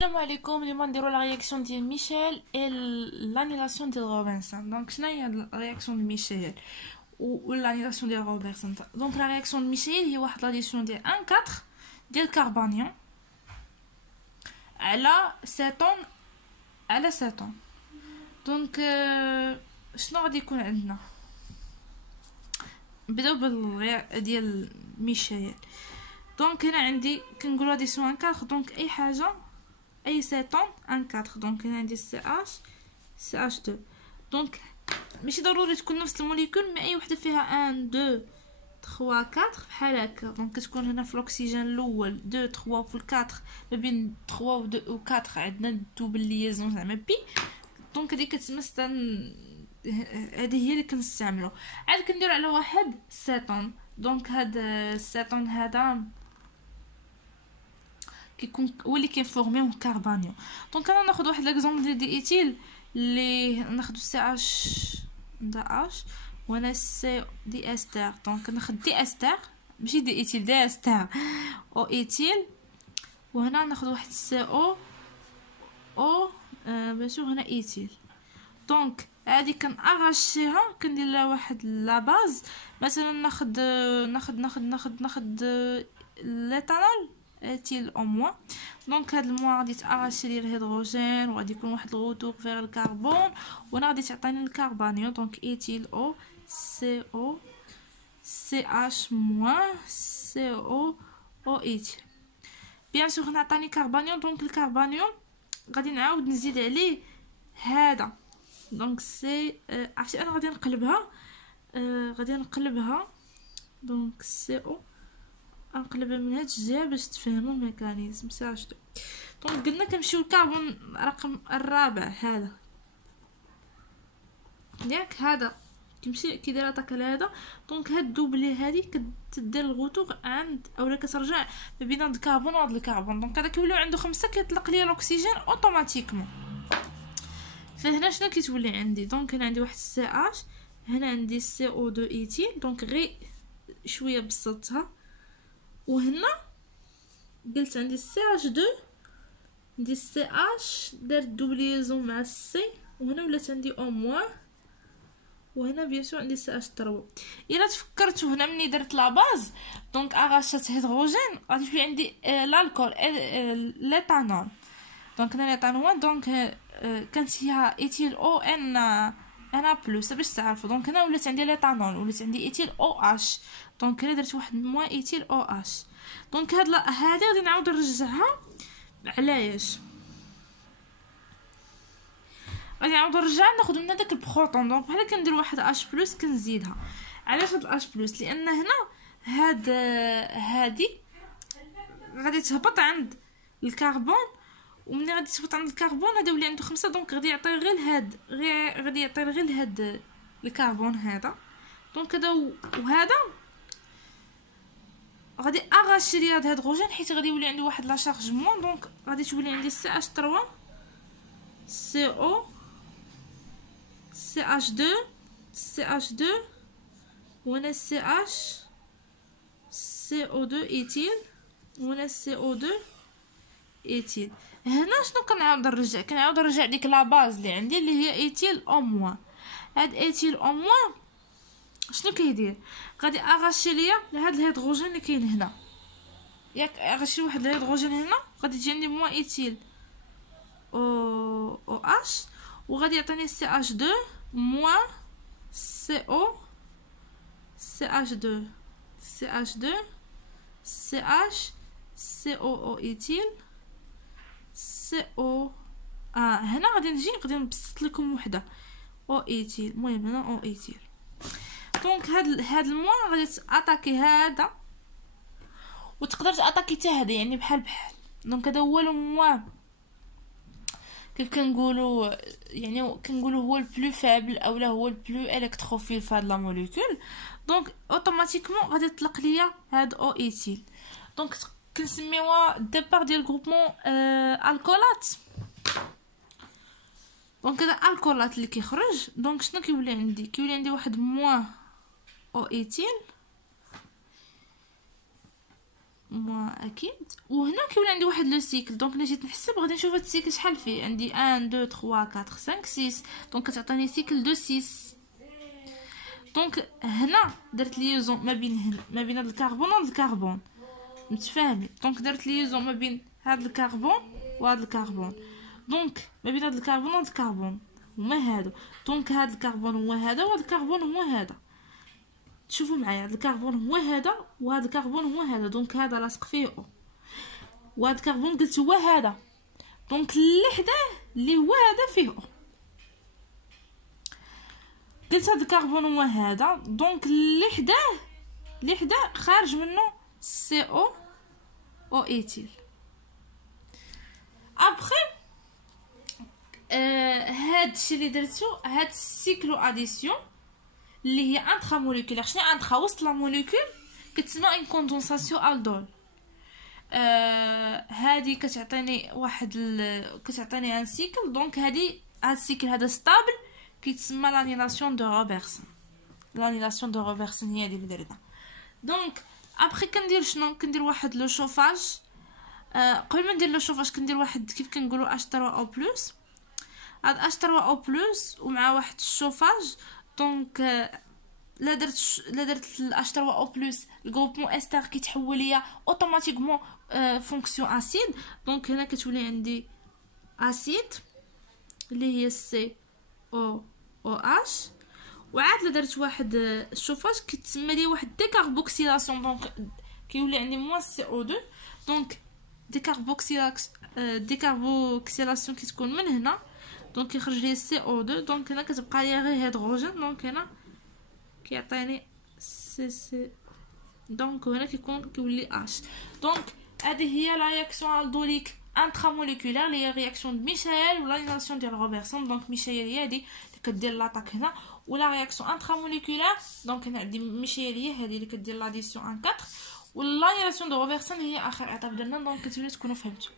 السلام عليكم. اليوم نديرو لا رياكسيون ديال ميشيل اي لانيلاسيون ديال روبنسون. دونك شنو هي لا رياكسيون ديال ميشيل و لانيلاسيون ديال روبنسون؟ دونك لا رياكسيون ديال ميشيل هي واحد لاديسيون ديال 1/4 ديال الكربونيوم على سيتون على سيتون. دونك شنو غادي يكون عندنا؟ نبداو ديال ميشيل. دونك هنا عندي كنقولوا لاديسيون 1/4. دونك اي حاجه اي سيتون 1/4. دونك هنا عندي CH2. دونك ماشي ضروري تكون نفس الموليكول، مي اي وحده فيها 1 2 3 4 بحال هكا. دونك كتكون هنا في الاكسجين الاول 2 3 وفي 4 ما بين 3 و 2 و 4 عندنا دوبل ليزون زعما بي. دونك هذه كتسمى هذه هي اللي كنستعملو. عاد كنديرو على واحد سيتون. دونك هاد السيتون هذا كيكون هو اللي كيفورميو كربونيوم. دونك انا ناخذ واحد ليكزومبل ديال ايتيل اللي ناخذ CH وانا سي دي استر. دونك ناخذ دي استر ماشي دي ايتيل، دي استر او ايتيل. وهنا ناخذ واحد CO او بيان سور هنا ايتيل. دونك هادي كنأغاشيها كندير لها واحد لا باز. مثلا ناخذ ليتانول ايتيل او موان. دونك هاد الموان غادي تاغاشي لي الهيدروجين وغادي يكون واحد الغوتور فيغ الكربون، وانا غادي تعطيني الكربونيوم. دونك ايتيل او CO CH موان CO او ايتيل. بيان سور هنا عطاني كربونيوم. دونك الكربونيوم غادي نعاود نزيد عليه هذا. دونك سي عرفتي انا غادي نقلبها. دونك CO نقلبها من هاد الجهه باش تفهموا الميكانيزم. CH2. دونك قلنا كنمشيو الكربون رقم الرابع هذا ياك، هذا كيمشي كيدير اتاك لهذا. دونك هاد الدوبلي هادي كتدير الغوتور عند اولا كترجع ما بين هاد الكربون وهاد الكربون. دونك هذا كيوليو عنده 5 كيطلق ليا الاكسجين اوتوماتيكمون. فهنا شنو كيتولي عندي؟ دونك هنا عندي واحد CH، هنا عندي CO2 ايتيل. دونك غير شويه بسطتها. وهنا قلت عندي CH2 عندي CH دارت دوبليزون مع السي، وهنا ولات عندي او موان، وهنا بيان سور عندي CH3. الا تفكرتوا هنا ملي درت لا باز دونك اغاشات هيدروجين غادي تولي عندي الكول ليتانول. دونك هنا ليتانول. دونك كانت هي ايتيل او ان بلس باش تعرفوا. دونك هنا ولات عندي ليتانول، ولات عندي ايتيل او اش. دونك هنا درت واحد موان ايتيل او اش. دونك هادي غادي نعاود نرجعها. علاش غادي نعاود نرجع ناخذ من هذاك البروتون؟ دونك بحال كندير واحد اش بلس كنزيدها. علاش هاد الاش بلس؟ لان هنا هادي غادي تهبط عند الكربون، ومني غادي تهبط عند الكربون هذا ولي عنده 5. دونك غادي يعطي غير لهاد الكربون هذا. دونك هذا وهذا غادي اغاشي لي هاد الهيدروجين حيت غادي يولي عندي واحد لا شارج موان. دونك غادي تولي عندي CH3 CO CH2 وهنا CH CO2 ايتيل وهنا CO2 ايتيل. هنا شنو كنعاود نرجع ديك لا باز اللي عندي اللي هي ايتيل او موان. هاد ايتيل او موان شنو كيدير؟ غادي اغاشي ليا لهاد الهيدروجين اللي كاين هنا ياك. اغاشي واحد الهيدروجين هنا غادي تجي عندي موان ايتيل او اش، وغادي يعطيني CH2 موان CO CH2 CH CO او ايتيل CO. هنا غادي نبسط لكم وحده او ايتيل. المهم هنا او ايتيل. دونك هاد الموان غادي تاتاكي هذا وتقدر تاتاكي حتى هذا، يعني بحال. دونك هذا هو لو موان كيف كنقولوا، يعني كنقولوا هو البلو فابل اولا هو البلو الكتروفيل في هاد لا موليكول. دونك اوتوماتيكمون غادي تطلق ليا هاد او ايتيل. دونك كنسميوها ديبار ديال جروبمون الكولات. دونك هذا الكولات اللي كيخرج. دونك شنو كيولي عندي واحد موان او ايتيل موان اكيد. وهنا كيولي عندي واحد لو سيكل، دونك انا جيت نحسب غادي نشوف هاد السيكل شحال فيه. عندي 1 2 3 4 5 6، دونك كتعطيني سيكل دو 6. دونك هنا درت ليزون ما بين هاد الكربون وهاد الكربون، متفاهمين؟ دونك درت ليزون ما بين هاد الكربون وهاد الكربون، دونك ما بين هاد الكربون وهاد الكربون هما هادو. دونك هاد الكربون هو هذا وهاد الكربون هو هذا. شوفوا معايا، هاد الكربون هو هذا وهاد الكربون هو هذا، دونك هذا لاصق فيه او، وهاد الكربون قلت هو هذا، دونك اللي حداه اللي هو هذا فيه او. قلت هاد الكربون هو هذا، دونك اللي حداه خارج منه سي او ايتيل. ابخي هاد الشيء اللي درتو، هاد السيكلو اديسيون اللي هي انتراموليكولير. شنو انترا؟ وسط لا موليكول، كتسمى ان كوندونساسيون الدول. هادي كتعطيني كتعطيني ان سيكل، دونك هاد السيكل هذا ستابل كيتسمى لانيلاسيون دو روبرتسون. لانيلاسيون دو روبرتسون هي هادي اللي درنا. دونك ابخي كندير شنو؟ كندير واحد لو شوفاج. قبل ما ندير لو شوفاج كندير واحد كيف كنقولوا H3O+. هاد H3O+ ومع واحد الشوفاج. دونك لا درت H3O+، الجروبمون استر كيتحول ليا اوتوماتيكمون فونكسيون اسيد. دونك هنا كتولي عندي اسيد اللي هي COOH. وعاد لا درت واحد الشوفاج كيتسمى لي واحد ديكاربوكسيلاسيون، دونك كيولي عندي موان CO2. دونك ديكاربوكسيلاسيون كتكون من هنا، دونك كيخرج لي CO2. دونك هنا كتبقى لي غير هيدروجين، دونك هنا كيعطيني CC. دونك هنا كيولي H. دونك هذه هي لا رياكسيون الدوليك انتراموليكولير اللي هي رياكسيون دو ميشيل ولا رياكسيون ديال روبرتسون. دونك ميشيل هي هذه اللي كدير لاطاك هنا، ولا رياكسيون انتراموليكولير دونك هنا عندي ميشيل هي هذه اللي كدير لاديسيون ان 4، والانيلاسيون دو روبرتسون هي اخر ايطاب درنا. دونك كتولي تكونوا فهمتوا.